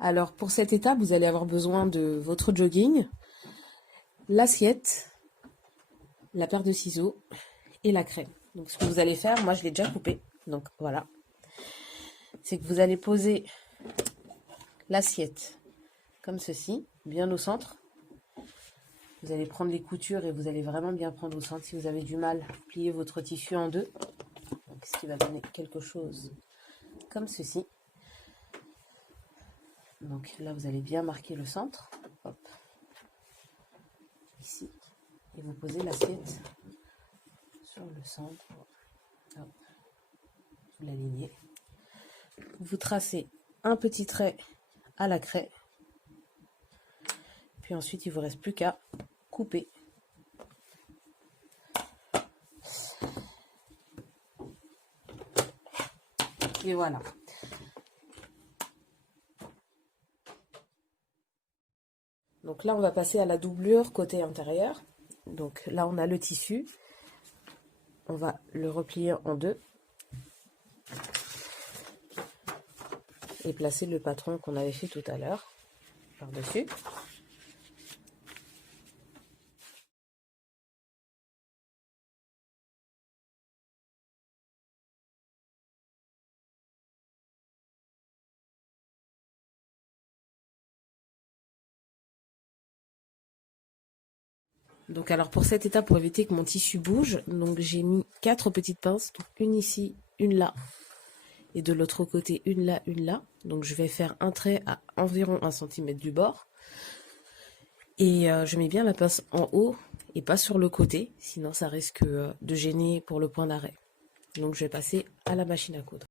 Alors pour cette étape, vous allez avoir besoin de votre jogging, l'assiette, la paire de ciseaux et la craie. Donc ce que vous allez faire, moi je l'ai déjà coupé, donc voilà, c'est que vous allez poser l'assiette comme ceci, bien au centre. Vous allez prendre les coutures et vous allez vraiment bien prendre au centre. Si vous avez du mal, pliez votre tissu en deux, donc, ce qui va donner quelque chose comme ceci. Donc là, vous allez bien marquer le centre. Hop. Ici. Et vous posez l'assiette sur le centre. Hop. Vous l'alignez. Vous tracez un petit trait à la craie. Puis ensuite, il ne vous reste plus qu'à couper. Et voilà. Donc là, on va passer à la doublure côté intérieur. Donc là, on a le tissu. On va le replier en deux. Et placer le patron qu'on avait fait tout à l'heure par-dessus. Donc alors pour cette étape, pour éviter que mon tissu bouge, donc j'ai mis 4 petites pinces, donc une ici, une là, et de l'autre côté une là, une là. Donc je vais faire un trait à environ 1 cm du bord. Et je mets bien la pince en haut et pas sur le côté, sinon ça risque de gêner pour le point d'arrêt. Donc je vais passer à la machine à coudre.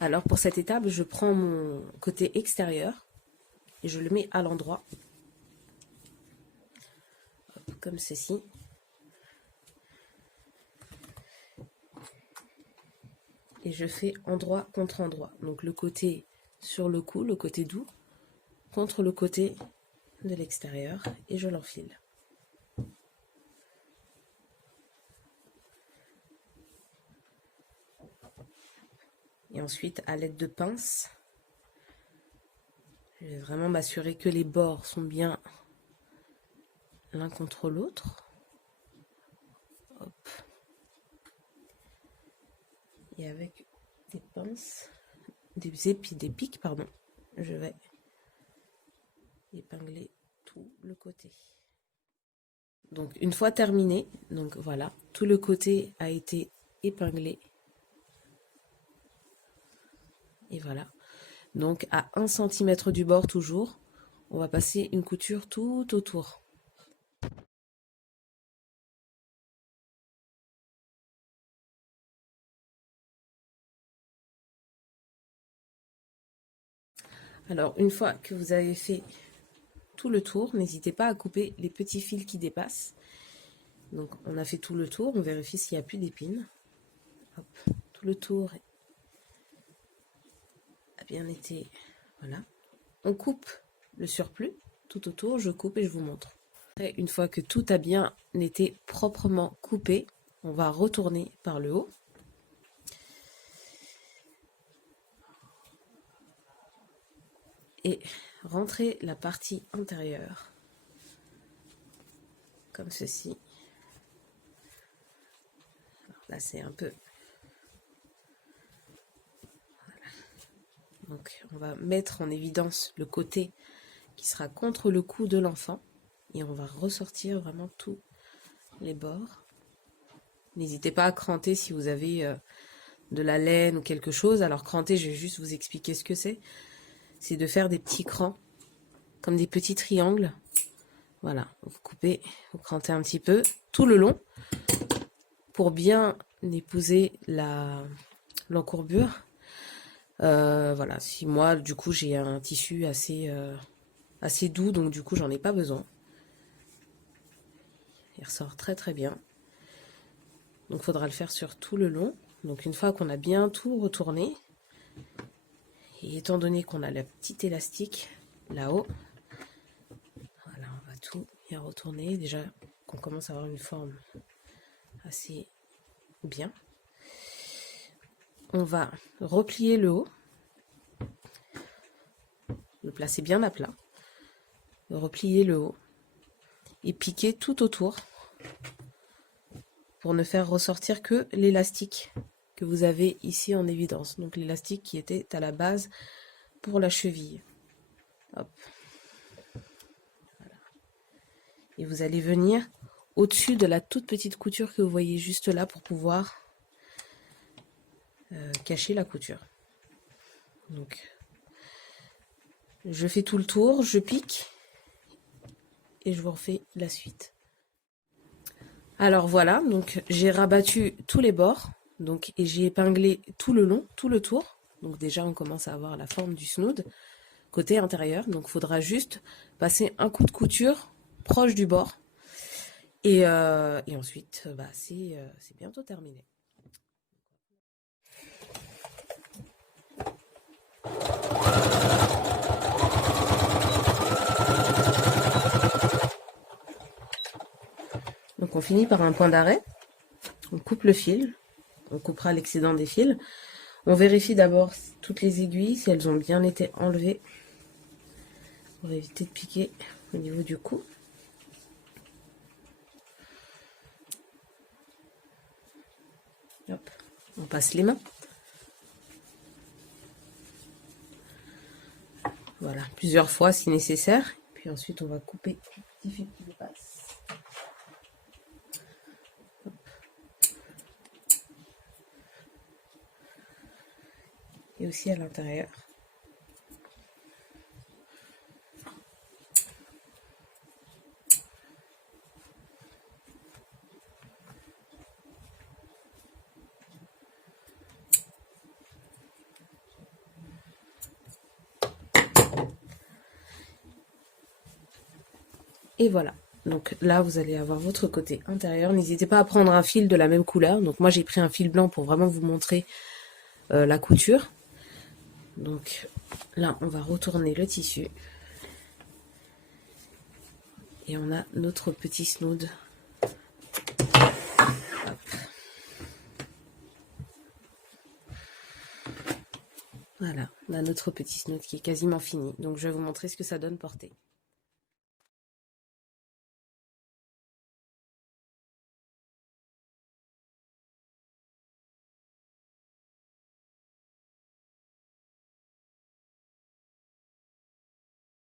Alors pour cette étape, je prends mon côté extérieur et je le mets à l'endroit, comme ceci. Et je fais endroit contre endroit. Donc le côté sur le cou, le côté doux, contre le côté de l'extérieur, et je l'enfile. Et ensuite, à l'aide de pinces, je vais vraiment m'assurer que les bords sont bien l'un contre l'autre. Hop. Et avec des pinces, des pics, pardon, je vais épingler tout le côté. Donc une fois terminé, donc voilà, tout le côté a été épinglé. Et voilà. Donc à 1 cm du bord toujours, on va passer une couture tout autour. Alors une fois que vous avez fait tout le tour, n'hésitez pas à couper les petits fils qui dépassent. Donc on a fait tout le tour, on vérifie s'il n'y a plus d'épines. Tout le tour a bien été, voilà. On coupe le surplus tout autour, je coupe et je vous montre. Après, une fois que tout a bien été proprement coupé, on va retourner par le haut. Et rentrer la partie antérieure comme ceci. Alors là c'est un peu, voilà. Donc on va mettre en évidence le côté qui sera contre le cou de l'enfant et on va ressortir vraiment tous les bords. N'hésitez pas à cranter si vous avez de la laine ou quelque chose. Alors cranter, je vais juste vous expliquer ce que c'est. C'est de faire des petits crans comme des petits triangles. Voilà, vous coupez, vous crantez un petit peu tout le long pour bien épouser l'encourbure. Voilà, si moi du coup j'ai un tissu assez doux, donc du coup j'en ai pas besoin. Il ressort très très bien. Donc il faudra le faire sur tout le long. Donc une fois qu'on a bien tout retourné, et étant donné qu'on a la petite élastique là-haut, voilà, on va tout bien retourner. Déjà qu'on commence à avoir une forme assez bien. On va replier le haut, le placer bien à plat, replier le haut et piquer tout autour pour ne faire ressortir que l'élastique que vous avez ici en évidence. Donc l'élastique qui était à la base pour la cheville. Hop. Voilà. Et vous allez venir au-dessus de la toute petite couture que vous voyez juste là pour pouvoir cacher la couture. Donc je fais tout le tour, je pique et je vous refais la suite. Alors voilà, donc j'ai rabattu tous les bords, donc et j'ai épinglé tout le long, tout le tour. Donc déjà on commence à avoir la forme du snood côté intérieur. Donc il faudra juste passer un coup de couture proche du bord et ensuite c'est bientôt terminé. Donc on finit par un point d'arrêt, on coupe le fil, on coupera l'excédent des fils. On vérifie d'abord toutes les aiguilles, si elles ont bien été enlevées, pour éviter de piquer au niveau du cou. Hop, on passe les mains. Voilà, plusieurs fois si nécessaire. Puis ensuite on va couper les petits fils qui dépassent. Et aussi à l'intérieur. Et voilà. Donc là, vous allez avoir votre côté intérieur. N'hésitez pas à prendre un fil de la même couleur. Donc moi, j'ai pris un fil blanc pour vraiment vous montrer la couture. Donc là, on va retourner le tissu. Et on a notre petit snood. Hop. Voilà, on a notre petit snood qui est quasiment fini. Donc je vais vous montrer ce que ça donne porté.